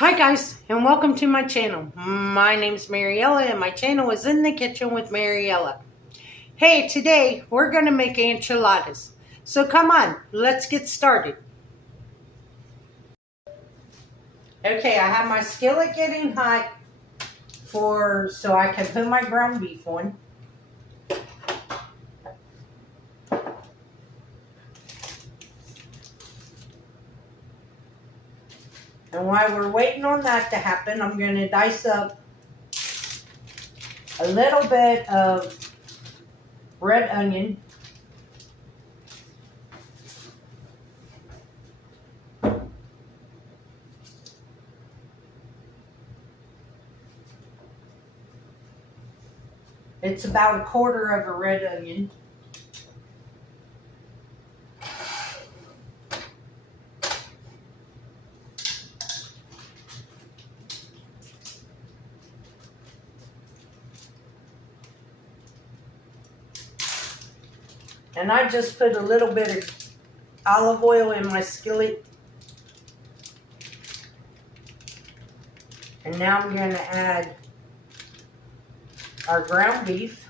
Hi guys, and welcome to my channel. My name's Mariella, and my channel is In the Kitchen with Mariella. Hey, today we're going to make enchiladas. So come on, let's get started. Okay, I have my skillet getting hot so I can put my ground beef on. And while we're waiting on that to happen, I'm going to dice up a little bit of red onion. It's about a quarter of a red onion. And I just put a little bit of olive oil in my skillet. And now I'm going to add our ground beef.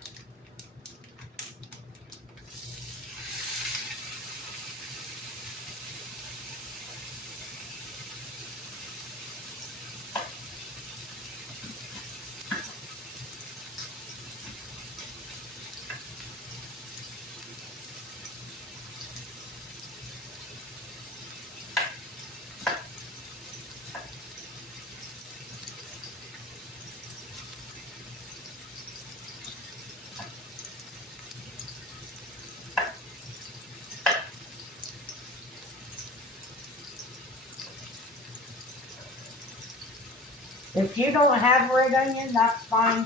If you don't have red onion, that's fine.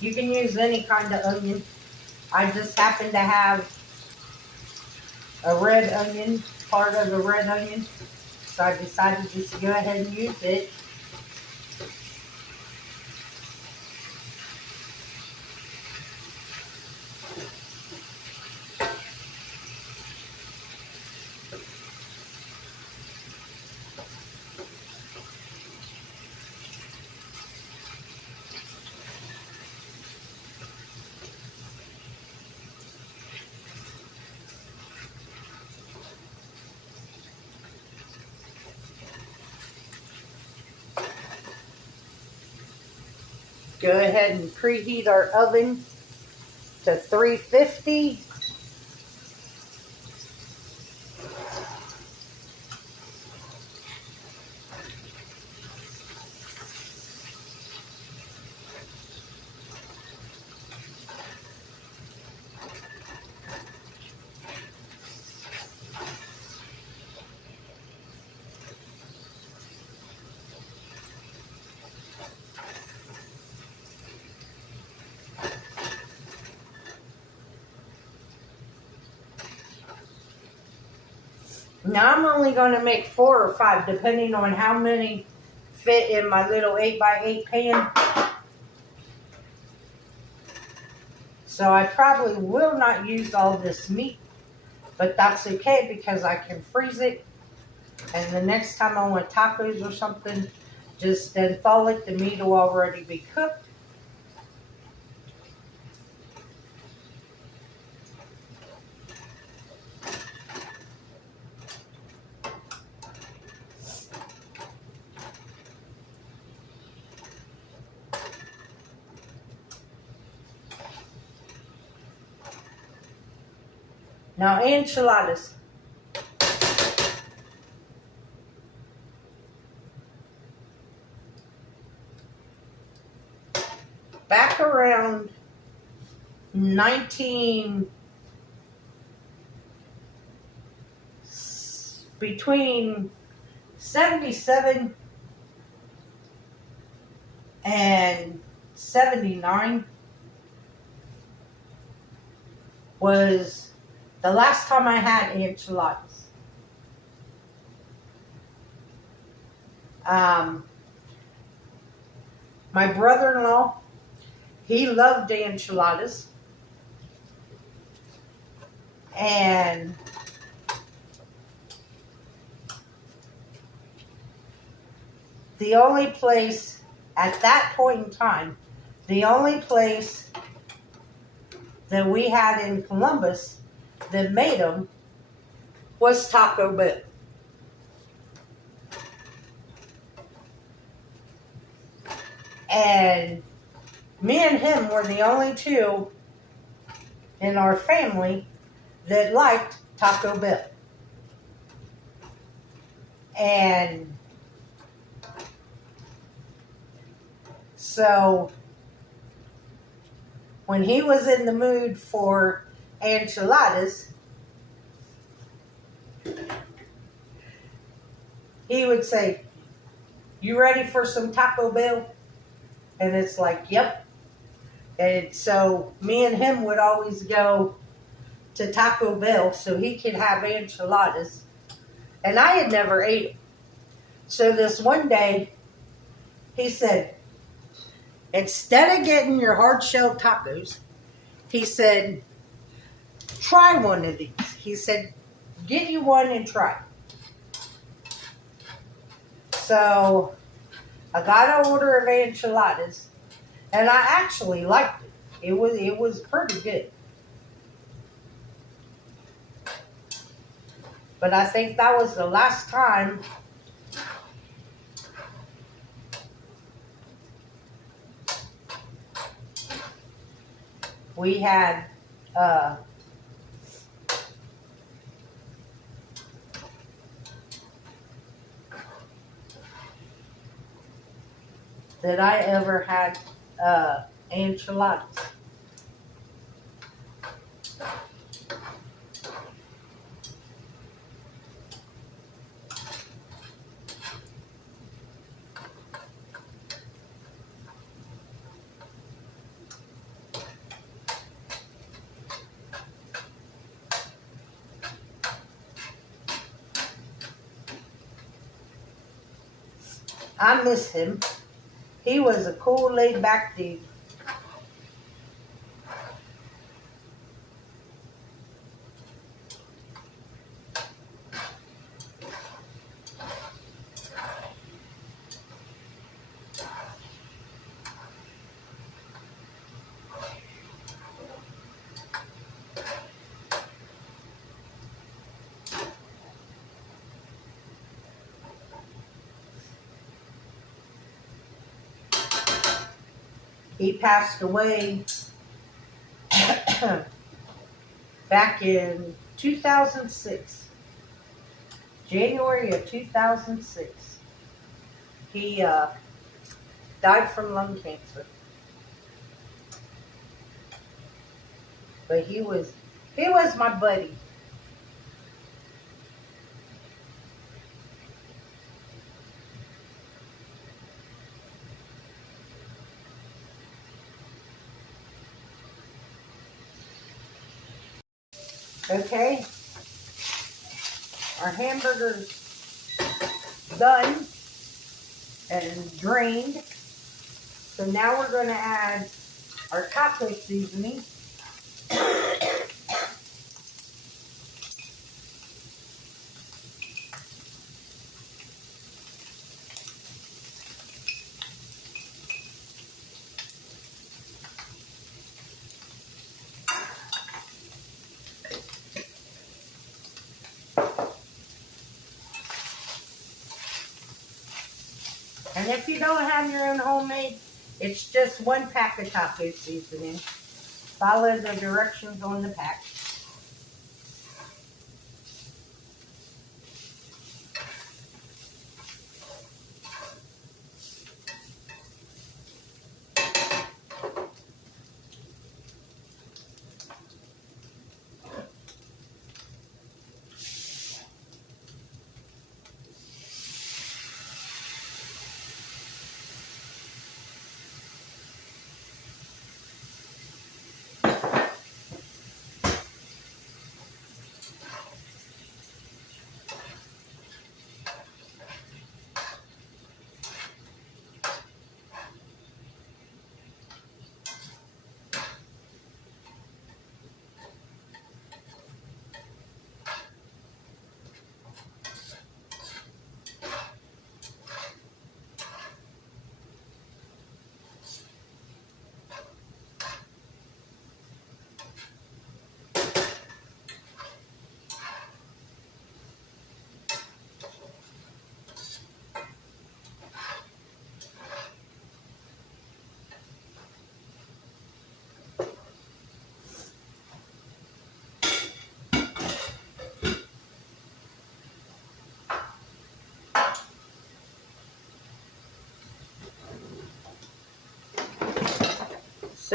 You can use any kind of onion. I just happen to have a red onion, part of the red onion. So I decided just to go ahead and use it. Go ahead and preheat our oven to 350. Now I'm only going to make 4 or 5 depending on how many fit in my little 8x8 pan. So I probably will not use all this meat, but that's okay because I can freeze it. And the next time I want tacos or something, just then thaw it, the meat will already be cooked. Now enchiladas. Back around between 77 and 79 was the last time I had enchiladas. My brother-in-law, he loved enchiladas. And the only place at that point in time, the only place that we had in Columbus that made them was Taco Bell. And me and him were the only two in our family that liked Taco Bell. And so when he was in the mood for enchiladas, he would say, "You ready for some Taco Bell?" And it's like, "Yep." And so me and him would always go to Taco Bell so he could have enchiladas. And I had never ate them. So this one day, he said, instead of getting your hard-shelled tacos, he said, try one of these. He said, get you one and try. So I got an order of enchiladas, and I actually liked it. It was pretty good. But I think that was the last time we had that I ever had enchiladas. I miss him. He was a cool, laid-back dude. He passed away back in 2006, January of 2006. He died from lung cancer. But he was my buddy. Okay, our hamburger's done and drained. So now we're going to add our taco seasoning. And if you don't have your own homemade, it's just 1 pack of taco seasoning. Follow the directions on the pack.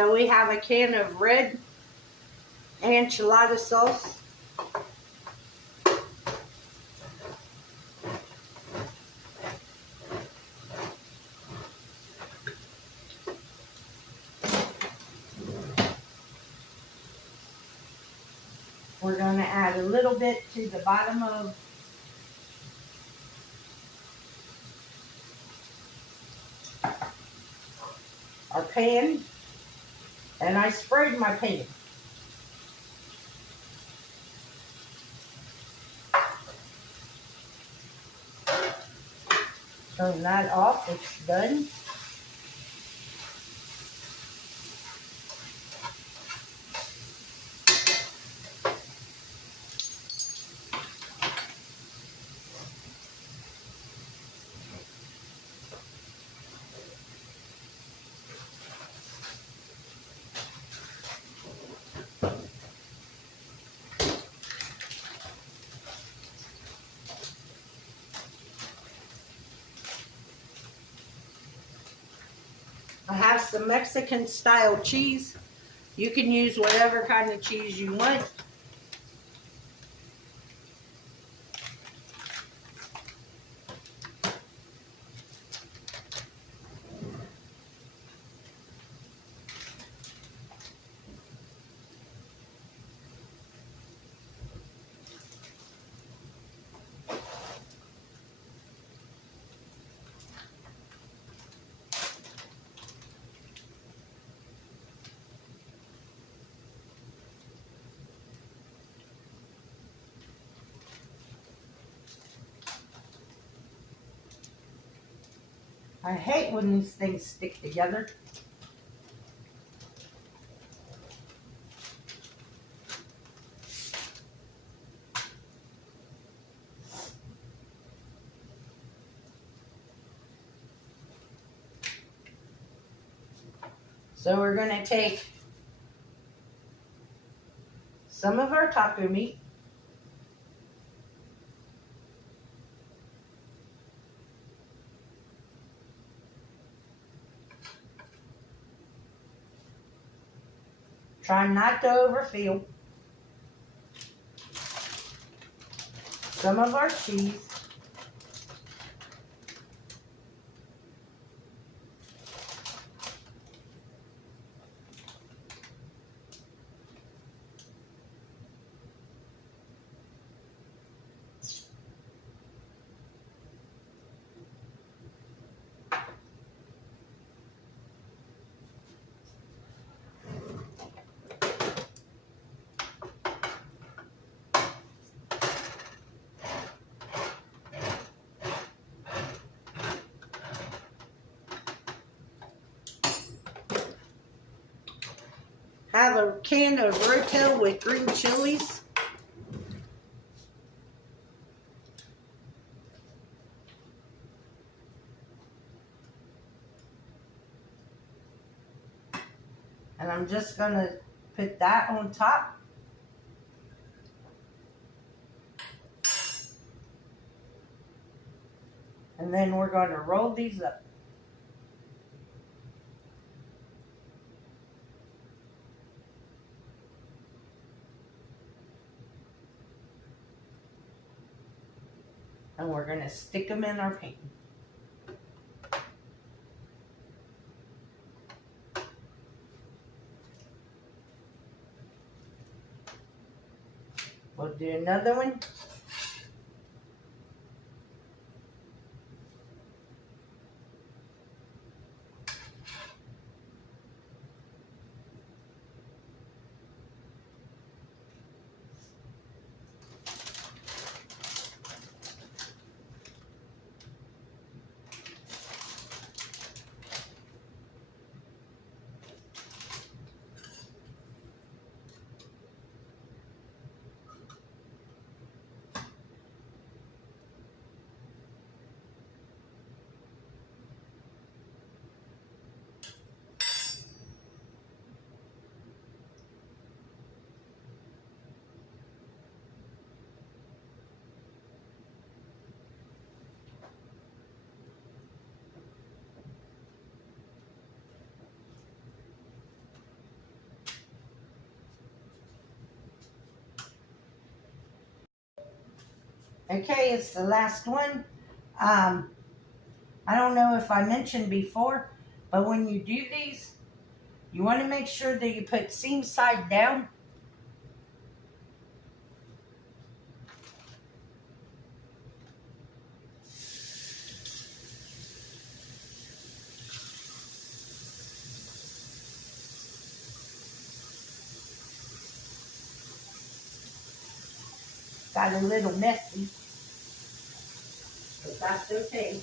So we have a can of red enchilada sauce. We're going to add a little bit to the bottom of our pan. And I sprayed my pan. Turn that off. It's done. I have some Mexican style cheese. You can use whatever kind of cheese you want. I hate when these things stick together. So we're going to take some of our taco meat. Try not to overfill. Some of our cheese. Have a can of Rotel with green chilies. And I'm just going to put that on top. And then we're going to roll these up. And we're going to stick them in our pan. We'll do another one. Okay, it's the last one. I don't know if I mentioned before, but when you do these, you want to make sure that you put seam side down. Got a little messy, but that's okay.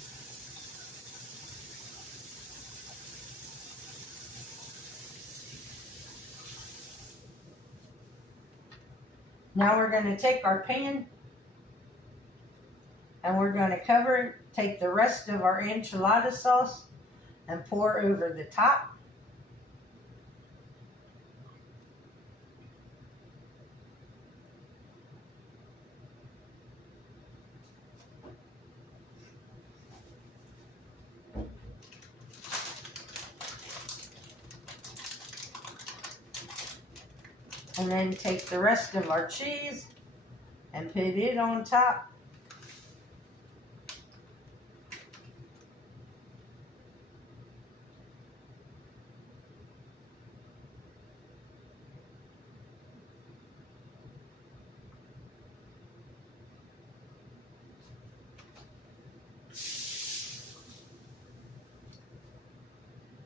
Now we're going to take our pan and we're going to cover it, take the rest of our enchilada sauce and pour over the top. And then take the rest of our cheese and put it on top.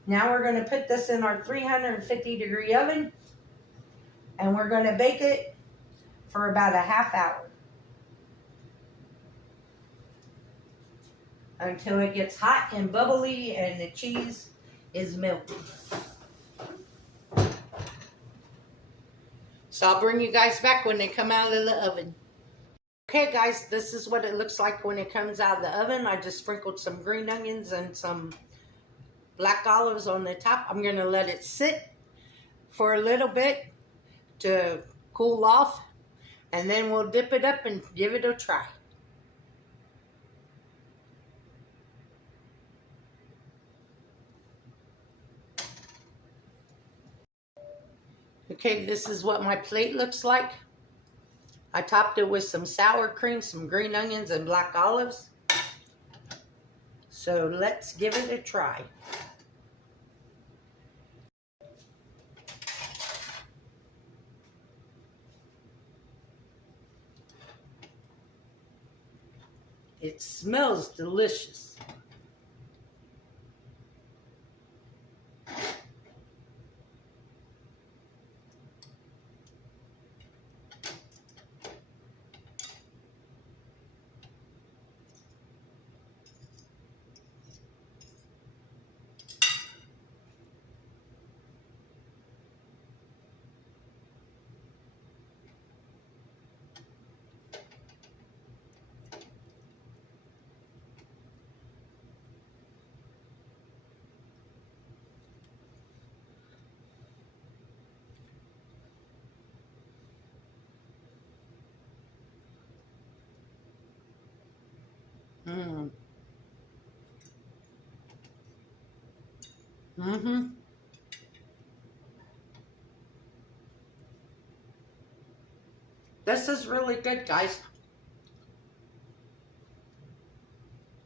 Now we're going to put this in our 350-degree oven and we're going to bake it for about a half hour until it gets hot and bubbly and the cheese is melted. So I'll bring you guys back when they come out of the oven. Okay guys, this is what it looks like when it comes out of the oven. I just sprinkled some green onions and some black olives on the top. I'm going to let it sit for a little bit to cool off, and then we'll dip it up and give it a try. Okay, this is what my plate looks like. I topped it with some sour cream, some green onions, and black olives. So let's give it a try. It smells delicious. Mm. Mm-hmm. This is really good, guys.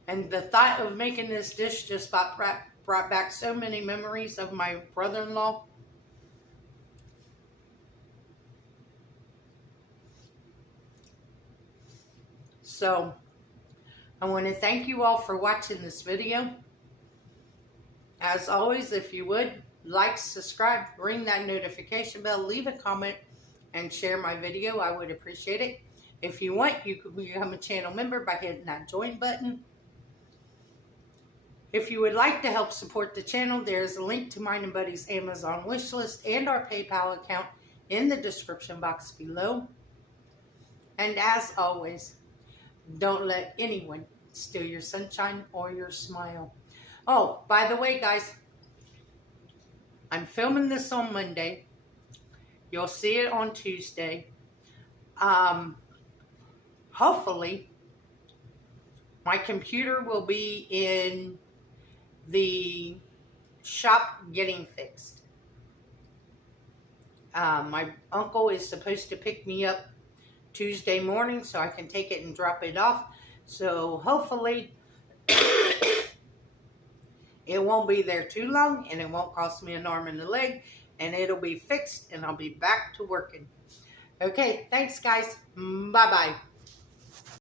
And the thought of making this dish just brought back so many memories of my brother-in-law. So I want to thank you all for watching this video. As always, if you would, like, subscribe, ring that notification bell, leave a comment, and share my video. I would appreciate it. If you want, you could become a channel member by hitting that join button. If you would like to help support the channel, there's a link to mine and Buddy's Amazon wish list and our PayPal account in the description box below. And as always, don't let anyone steal your sunshine or your smile. Oh, by the way, guys, I'm filming this on Monday. You'll see it on Tuesday. Hopefully, my computer will be in the shop getting fixed. My uncle is supposed to pick me up Tuesday morning so I can take it and drop it off. So hopefully it won't be there too long and it won't cost me an arm and a leg, and it'll be fixed and I'll be back to working. Okay, thanks guys. Bye-bye.